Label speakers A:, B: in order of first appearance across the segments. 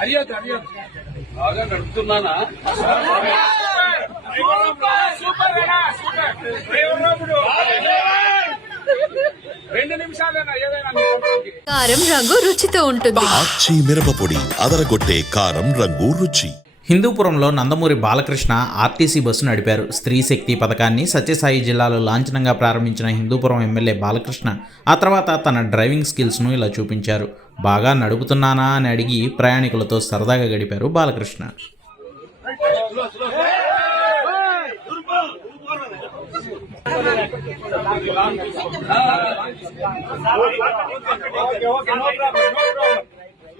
A: అడియద్దు అడియద్దు బాగా నడుపుతున్నానా
B: కారం రంగు రుచితో ఉంటుంది.
C: మిరప పొడి అదరగొట్టే కారం రంగు రుచి.
D: హిందూపురంలో నందమూరి బాలకృష్ణ ఆర్టీసీ బస్సు నడిపారు. స్త్రీ శక్తి పథకాన్ని సత్యసాయి జిల్లాలో లాంఛనంగా ప్రారంభించిన హిందూపురం ఎమ్మెల్యే బాలకృష్ణ ఆ తర్వాత తన డ్రైవింగ్ స్కిల్స్ను ఇలా చూపించారు. బాగా నడుపుతున్నానా? అని అడిగి ప్రయాణికులతో సరదాగా గడిపారు బాలకృష్ణ.
A: లే,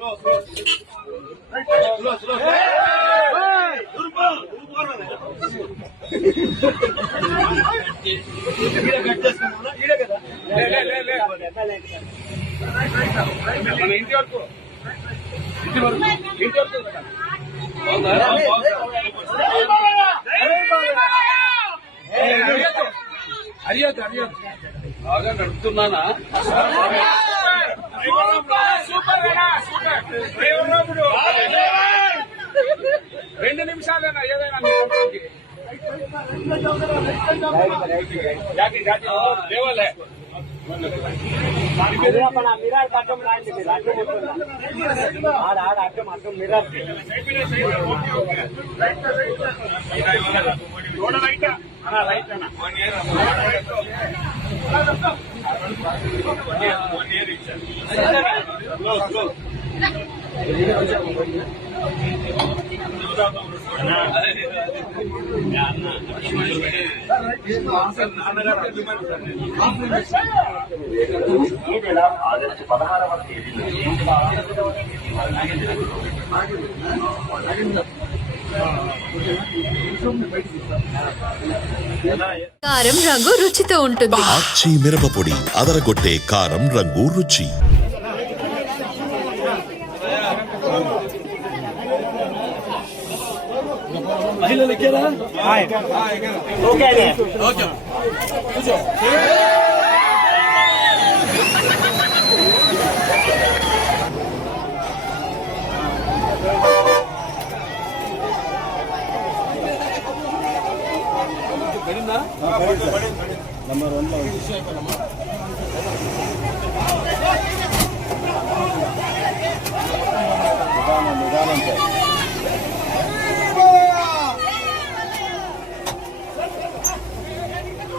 A: లే, ఇంటి వరకు ఇంటి వరకు ఇంటి వరకు అడియద్దు అడియద్దు బాగా నడుపుతున్నానా నిమిషాలేనా ఏదైనా మీ కంట్రోల్కి. జాకి, జాకి, లేవాలే
B: కారం రంగు రుచితో ఉంటుంది
C: మిరప పొడి అదరగొట్టే కారం రంగు రుచి
A: మహిళలు ఎక్కారా ఓకే ఓకే పడిందా నంబర్ వన్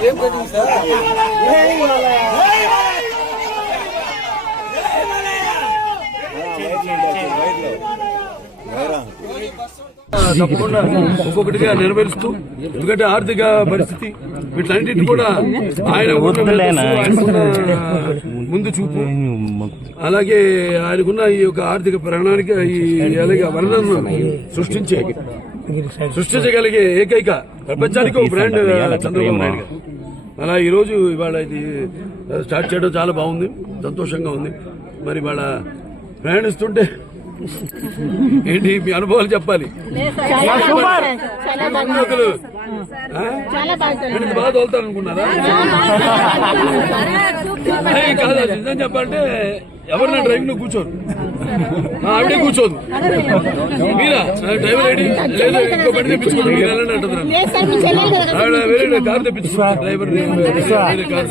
A: మీ సార్?
E: తప్పకుండా ఒక్కొక్కటిగా నెరవేరుస్తూ ఎందుకంటే ఆర్థిక పరిస్థితి వీటన్నిటిని కూడా ఆయన ముందు చూపు అలాగే ఆయనకున్న ఈ యొక్క ఆర్థిక ప్రణాళిక ఈ అలాగే వనరులను సృష్టించే సృష్టించగలిగే ఏకైక ప్రపంచానికి ఒక బ్రాండ్ చంద్రబాబు నాయుడు అలా ఈ రోజు ఇవాళ ఇది స్టార్ట్ చేయడం చాలా బాగుంది సంతోషంగా ఉంది. మరి ఇవాళ ప్రయాణిస్తుంటే ఏంటి మీ అనుభవాలు చెప్పాలి? బాగా తోలుతారు అనుకున్నారా కాదు నిజం చెప్పాలంటే ఎవరు నా డ్రైవింగ్లో కూర్చోరు. ఆ, ఆవిడే కూర్చోదు. మీరా? డ్రైవర్ రెడీ లేదు ఇంకో బండి తెప్పించుకోండి మీరు వెళ్ళండి అంటున్నారు. వేరే కారు తెప్పించుకున్నారు డ్రైవర్ వేరే కారు.